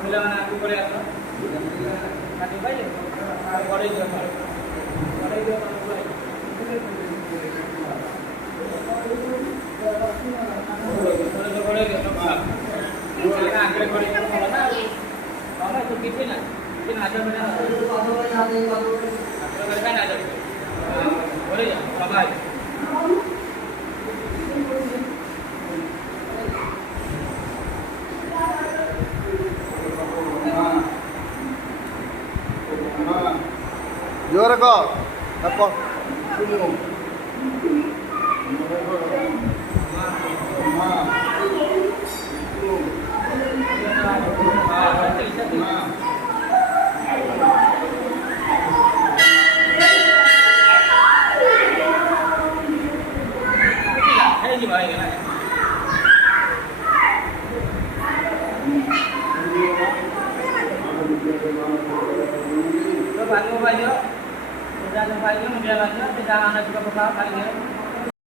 ପିଲାମାନେ ଆଗକୁ ପଳେଇ ଆସ କାଟି ପାଇଲେ ବଢ଼େଇ ଦିଅ ବଢ଼େଇ ଦିଅ ବଢ଼େଇ ଦିଅ ଆଗରେ ବଢ଼େଇ ଦିଅ ଭଲ ନା ନହେଲେ ତୁ କିଛି ନା କିଛି ନାଚ କରିବା ନାଚ ବଢ଼େଇ ଦିଅ ସବାଇ जोर को भाई भाई मुझे भाई मुझे भाई jangan ada juga pekal kali ya